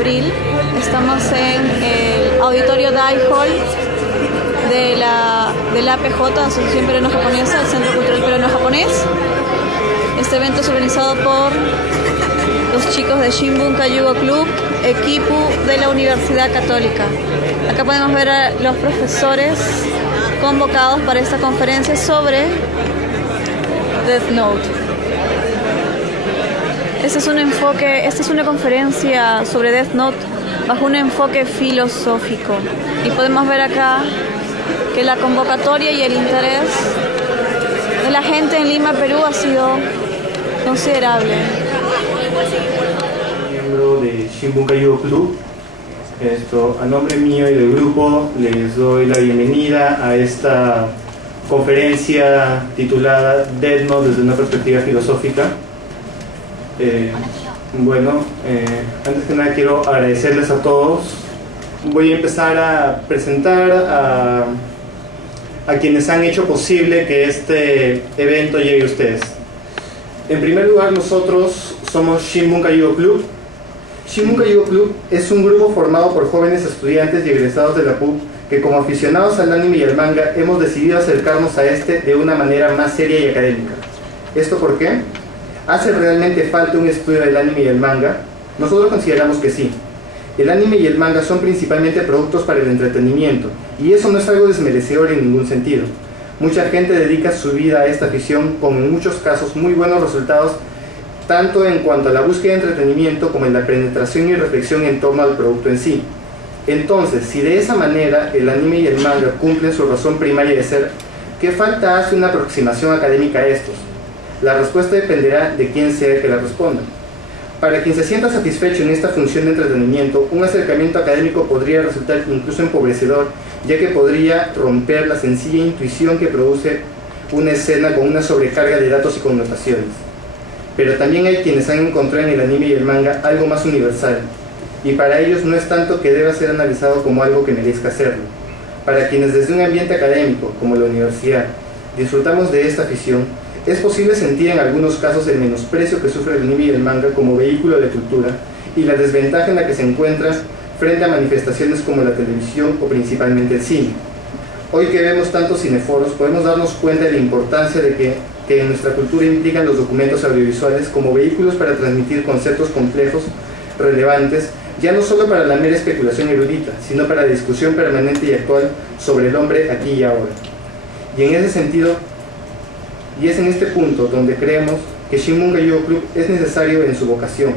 abril. Estamos en el Auditorio Dai Hall de la APJ, Asociación Peruano-Japonesa, el Centro Cultural Peruano-Japonés. Este evento es organizado por los chicos de Shinbunka Yugo Club, equipo de la Universidad Católica. Acá podemos ver a los profesores convocados para esta conferencia sobre Death Note. Esta es una conferencia sobre Death Note bajo un enfoque filosófico. Y podemos ver acá que la convocatoria y el interés de la gente en Lima, Perú, ha sido considerable. Miembro de Shinbunka Yugo Club. A nombre mío y del grupo les doy la bienvenida a esta conferencia titulada Death Note desde una perspectiva filosófica. Antes que nada quiero agradecerles a todos. Voy a empezar a presentar a quienes han hecho posible que este evento llegue a ustedes. En primer lugar, nosotros somos Shinbunka Yugo Club. Shinbunka Yugo Club es un grupo formado por jóvenes estudiantes y egresados de la PUC que, como aficionados al anime y al manga, hemos decidido acercarnos a este de una manera más seria y académica. ¿Esto por qué? ¿Hace realmente falta un estudio del anime y el manga? Nosotros consideramos que sí. El anime y el manga son principalmente productos para el entretenimiento, y eso no es algo desmerecedor en ningún sentido. Mucha gente dedica su vida a esta afición con, en muchos casos, muy buenos resultados, tanto en cuanto a la búsqueda de entretenimiento como en la penetración y reflexión en torno al producto en sí. Entonces, si de esa manera el anime y el manga cumplen su razón primaria de ser, ¿qué falta hace una aproximación académica a estos? La respuesta dependerá de quién sea el que la responda. Para quien se sienta satisfecho en esta función de entretenimiento, un acercamiento académico podría resultar incluso empobrecedor, ya que podría romper la sencilla intuición que produce una escena con una sobrecarga de datos y connotaciones. Pero también hay quienes han encontrado en el anime y el manga algo más universal, y para ellos no es tanto que deba ser analizado como algo que merezca serlo. Para quienes desde un ambiente académico, como la universidad, disfrutamos de esta afición, es posible sentir en algunos casos el menosprecio que sufre el anime y el manga como vehículo de cultura y la desventaja en la que se encuentra frente a manifestaciones como la televisión o principalmente el cine. Hoy que vemos tantos cineforos, podemos darnos cuenta de la importancia de que en nuestra cultura implican los documentos audiovisuales como vehículos para transmitir conceptos complejos, relevantes, ya no solo para la mera especulación erudita, sino para la discusión permanente y actual sobre el hombre aquí y ahora. Y en ese sentido, y es en este punto donde creemos que Shinbunka Yugo Club es necesario en su vocación,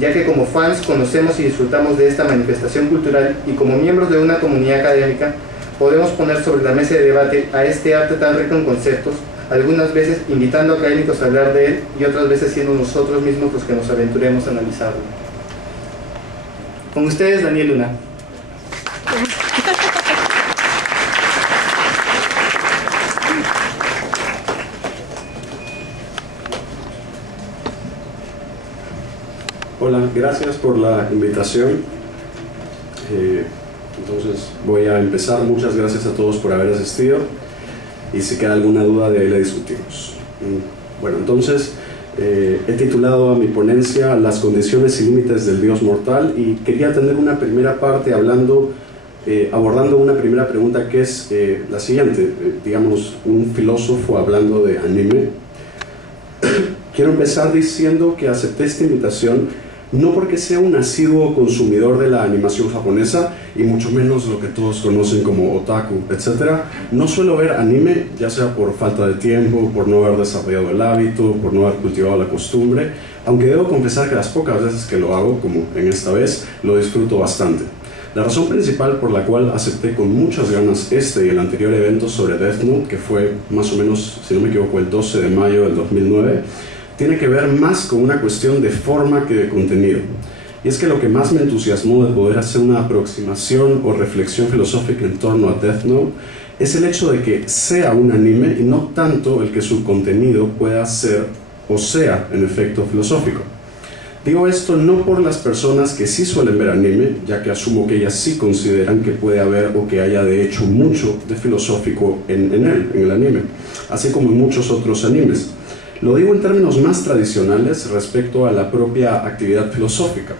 ya que como fans conocemos y disfrutamos de esta manifestación cultural y como miembros de una comunidad académica podemos poner sobre la mesa de debate a este arte tan rico en conceptos, algunas veces invitando a académicos a hablar de él y otras veces siendo nosotros mismos los que nos aventuremos a analizarlo. Con ustedes, Daniel Luna. Hola, gracias por la invitación. Entonces voy a empezar. Muchas gracias a todos por haber asistido y si queda alguna duda de ahí la discutimos. Bueno, entonces he titulado a mi ponencia Las condiciones y límites del Dios mortal y quería tener una primera parte abordando una primera pregunta que es la siguiente. Digamos, un filósofo hablando de anime. Quiero empezar diciendo que acepté esta invitación no porque sea un asiduo consumidor de la animación japonesa y mucho menos lo que todos conocen como otaku, etc. No suelo ver anime, ya sea por falta de tiempo, por no haber desarrollado el hábito, por no haber cultivado la costumbre, aunque debo confesar que las pocas veces que lo hago, como en esta vez, lo disfruto bastante. La razón principal por la cual acepté con muchas ganas este y el anterior evento sobre Death Note, que fue más o menos, si no me equivoco, el 12 de mayo del 2009, tiene que ver más con una cuestión de forma que de contenido. Y es que lo que más me entusiasmó de poder hacer una aproximación o reflexión filosófica en torno a Death Note es el hecho de que sea un anime y no tanto el que su contenido pueda ser o sea en efecto filosófico. Digo esto no por las personas que sí suelen ver anime, ya que asumo que ellas sí consideran que puede haber o que haya de hecho mucho de filosófico en el anime, así como en muchos otros animes. Lo digo en términos más tradicionales respecto a la propia actividad filosófica.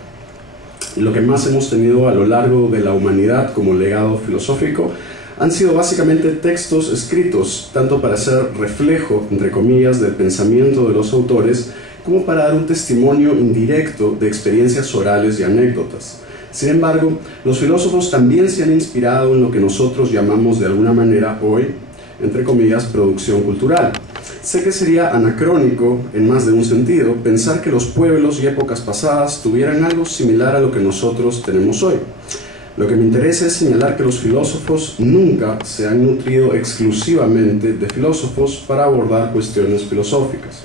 lo que más hemos tenido a lo largo de la humanidad como legado filosófico han sido básicamente textos escritos, tanto para ser reflejo, entre comillas, del pensamiento de los autores, como para dar un testimonio indirecto de experiencias orales y anécdotas. Sin embargo, los filósofos también se han inspirado en lo que nosotros llamamos de alguna manera hoy, entre comillas, producción cultural. Sé que sería anacrónico, en más de un sentido, pensar que los pueblos y épocas pasadas tuvieran algo similar a lo que nosotros tenemos hoy. Lo que me interesa es señalar que los filósofos nunca se han nutrido exclusivamente de filósofos para abordar cuestiones filosóficas.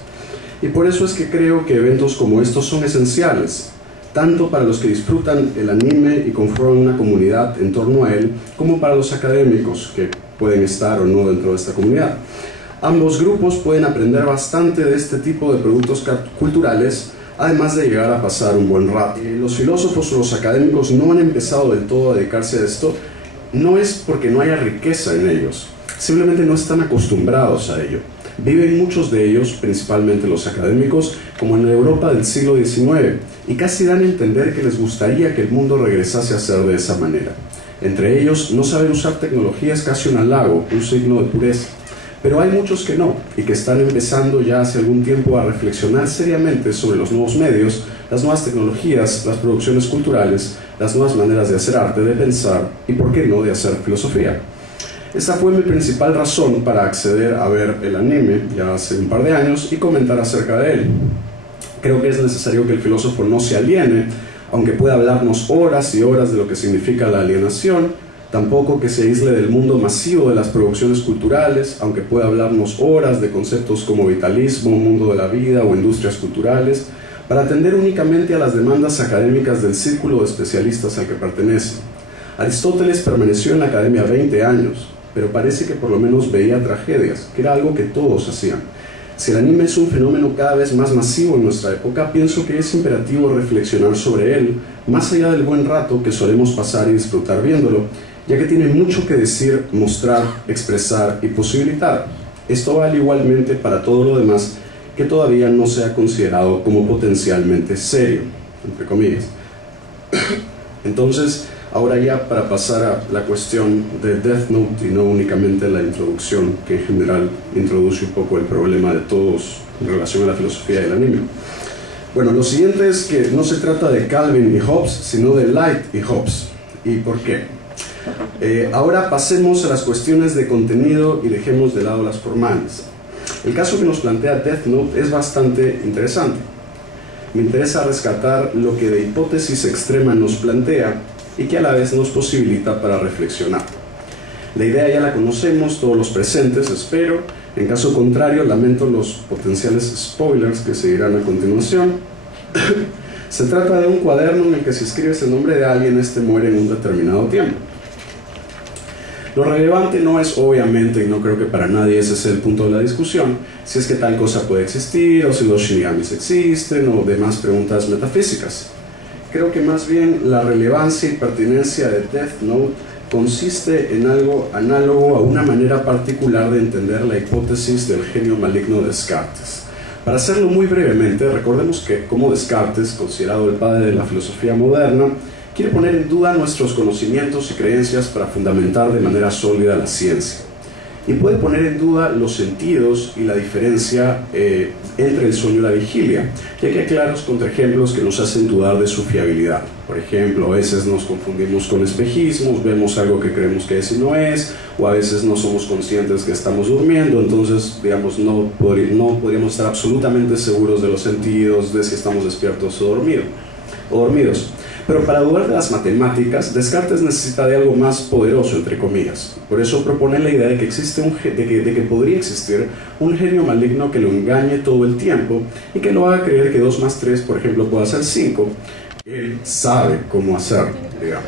Y por eso es que creo que eventos como estos son esenciales, tanto para los que disfrutan el anime y conforman una comunidad en torno a él, como para los académicos que pueden estar o no dentro de esta comunidad. Ambos grupos pueden aprender bastante de este tipo de productos culturales, además de llegar a pasar un buen rato. Los filósofos o los académicos no han empezado del todo a dedicarse a esto, no es porque no haya riqueza en ellos, simplemente no están acostumbrados a ello. Viven muchos de ellos, principalmente los académicos, como en la Europa del siglo XIX, y casi dan a entender que les gustaría que el mundo regresase a ser de esa manera. Entre ellos, no saber usar tecnología es casi un halago, un signo de pureza. Pero hay muchos que no, y que están empezando ya hace algún tiempo a reflexionar seriamente sobre los nuevos medios, las nuevas tecnologías, las producciones culturales, las nuevas maneras de hacer arte, de pensar, y por qué no de hacer filosofía. Esa fue mi principal razón para acceder a ver el anime ya hace un par de años y comentar acerca de él. Creo que es necesario que el filósofo no se aliene, aunque pueda hablarnos horas y horas de lo que significa la alienación, tampoco que se aísle del mundo masivo de las producciones culturales, aunque pueda hablarnos horas de conceptos como vitalismo, mundo de la vida o industrias culturales, para atender únicamente a las demandas académicas del círculo de especialistas al que pertenece. Aristóteles permaneció en la academia 20 años, pero parece que por lo menos veía tragedias, que era algo que todos hacían. Si el anime es un fenómeno cada vez más masivo en nuestra época, pienso que es imperativo reflexionar sobre él, más allá del buen rato que solemos pasar y disfrutar viéndolo, ya que tiene mucho que decir, mostrar, expresar y posibilitar. Esto vale igualmente para todo lo demás que todavía no se ha considerado como potencialmente serio, entre comillas. Entonces, ahora ya para pasar a la cuestión de Death Note y no únicamente la introducción, que en general introduce un poco el problema de todos en relación a la filosofía del anime. Bueno, lo siguiente es que no se trata de Calvin y Hobbes, sino de Light y Hobbes. ¿Y por qué? Ahora pasemos a las cuestiones de contenido y dejemos de lado las formales. El caso que nos plantea Death Note es bastante interesante. Me interesa rescatar lo que de hipótesis extrema nos plantea y que a la vez nos posibilita para reflexionar. La idea ya la conocemos todos los presentes, espero. En caso contrario, lamento los potenciales spoilers que seguirán a continuación. Se trata de un cuaderno en el que si escribes el nombre de alguien, este muere en un determinado tiempo. Lo relevante no es obviamente, y no creo que para nadie ese sea el punto de la discusión, si es que tal cosa puede existir, o si los shinigamis existen, o demás preguntas metafísicas. Creo que más bien la relevancia y pertinencia de Death Note consiste en algo análogo a una manera particular de entender la hipótesis del genio maligno de Descartes. Para hacerlo muy brevemente, recordemos que como Descartes, considerado el padre de la filosofía moderna, quiere poner en duda nuestros conocimientos y creencias para fundamentar de manera sólida la ciencia. Y puede poner en duda los sentidos y la diferencia entre el sueño y la vigilia, ya que hay claros contraejemplos que nos hacen dudar de su fiabilidad. Por ejemplo, a veces nos confundimos con espejismos, vemos algo que creemos que es y no es, o a veces no somos conscientes que estamos durmiendo, entonces, digamos, no podríamos estar absolutamente seguros de los sentidos, de si estamos despiertos o dormidos. Pero para dudar de las matemáticas, Descartes necesita de algo más poderoso, entre comillas. Por eso propone la idea de que podría existir un genio maligno que lo engañe todo el tiempo y que lo haga creer que 2 más 3, por ejemplo, pueda ser 5. Él sabe cómo hacerlo, digamos.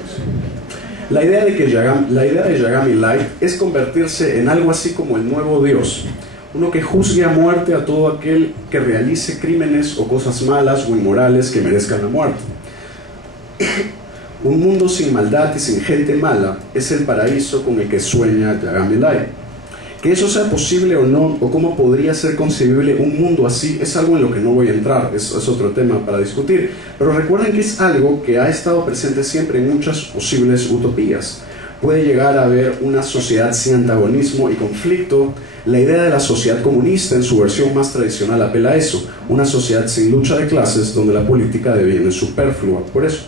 La idea de Yagami Light es convertirse en algo así como el nuevo Dios. Uno que juzgue a muerte a todo aquel que realice crímenes o cosas malas o inmorales que merezcan la muerte. Un mundo sin maldad y sin gente mala es el paraíso con el que sueña Yagami Light. Que eso sea posible o no, o cómo podría ser concebible un mundo así, es algo en lo que no voy a entrar, es otro tema para discutir. Pero recuerden que es algo que ha estado presente siempre en muchas posibles utopías. Puede llegar a haber una sociedad sin antagonismo y conflicto. La idea de la sociedad comunista en su versión más tradicional apela a eso, una sociedad sin lucha de clases donde la política deviene superflua. Por eso,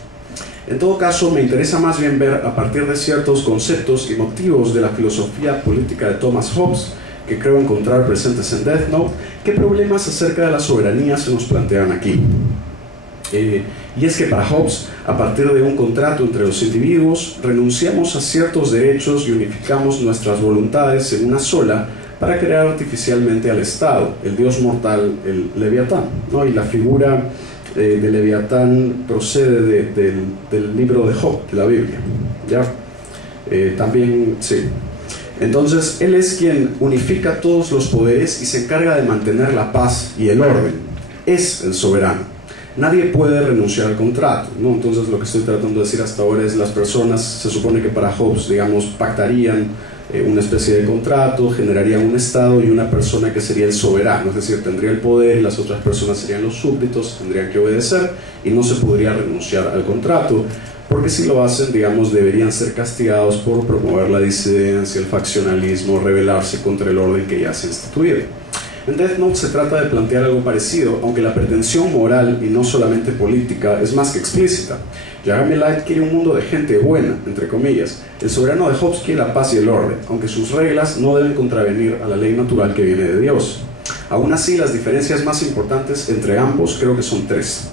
en todo caso, me interesa más bien ver a partir de ciertos conceptos y motivos de la filosofía política de Thomas Hobbes, que creo encontrar presentes en Death Note, qué problemas acerca de la soberanía se nos plantean aquí. Y es que para Hobbes, a partir de un contrato entre los individuos, renunciamos a ciertos derechos y unificamos nuestras voluntades en una sola para crear artificialmente al Estado, el dios mortal, el Leviatán, ¿no? Y la figura de Leviatán procede del libro de Job, de la Biblia, ¿ya? También, sí. Entonces, él es quien unifica todos los poderes y se encarga de mantener la paz y el orden. Es el soberano. Nadie puede renunciar al contrato, ¿no? Entonces, lo que estoy tratando de decir hasta ahora es las personas, se supone que para Hobbes, digamos, pactarían una especie de contrato, generarían un Estado y una persona que sería el soberano, es decir, tendría el poder y las otras personas serían los súbditos, tendrían que obedecer y no se podría renunciar al contrato, porque si lo hacen, digamos, deberían ser castigados por promover la disidencia, el faccionalismo, rebelarse contra el orden que ya se ha instituido. En Death Note se trata de plantear algo parecido, aunque la pretensión moral y no solamente política es más que explícita. Yagami Light quiere un mundo de gente buena, entre comillas. El soberano de Hobbes quiere la paz y el orden, aunque sus reglas no deben contravenir a la ley natural que viene de Dios. Aún así, las diferencias más importantes entre ambos creo que son tres.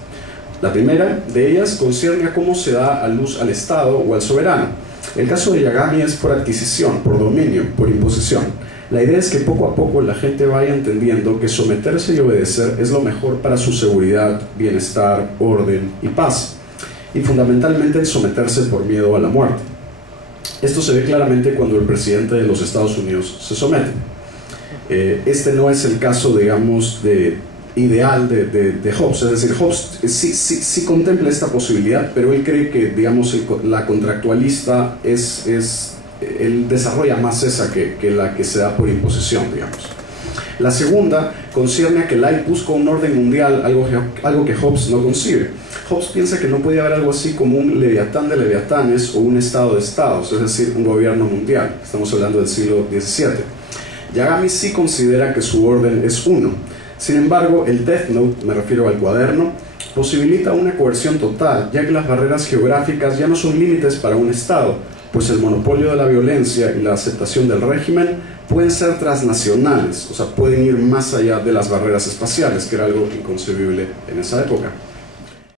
La primera de ellas concierne a cómo se da a luz al Estado o al soberano. El caso de Yagami es por adquisición, por dominio, por imposición. La idea es que poco a poco la gente vaya entendiendo que someterse y obedecer es lo mejor para su seguridad, bienestar, orden y paz. Y fundamentalmente el someterse por miedo a la muerte. Esto se ve claramente cuando el presidente de los Estados Unidos se somete. Este no es el caso, digamos, ideal de Hobbes, es decir, Hobbes sí contempla esta posibilidad, pero él cree que, digamos, la contractualista él desarrolla más esa que la que se da por imposición, digamos. La segunda concierne a que Light busca un orden mundial, algo que Hobbes no concibe. Hobbes piensa que no puede haber algo así como un leviatán de leviatanes o un estado de estados, es decir, un gobierno mundial. Estamos hablando del siglo XVII. Yagami sí considera que su orden es uno. Sin embargo, el Death Note, me refiero al cuaderno, posibilita una coerción total, ya que las barreras geográficas ya no son límites para un estado, pues el monopolio de la violencia y la aceptación del régimen pueden ser transnacionales, o sea, pueden ir más allá de las barreras espaciales, que era algo inconcebible en esa época.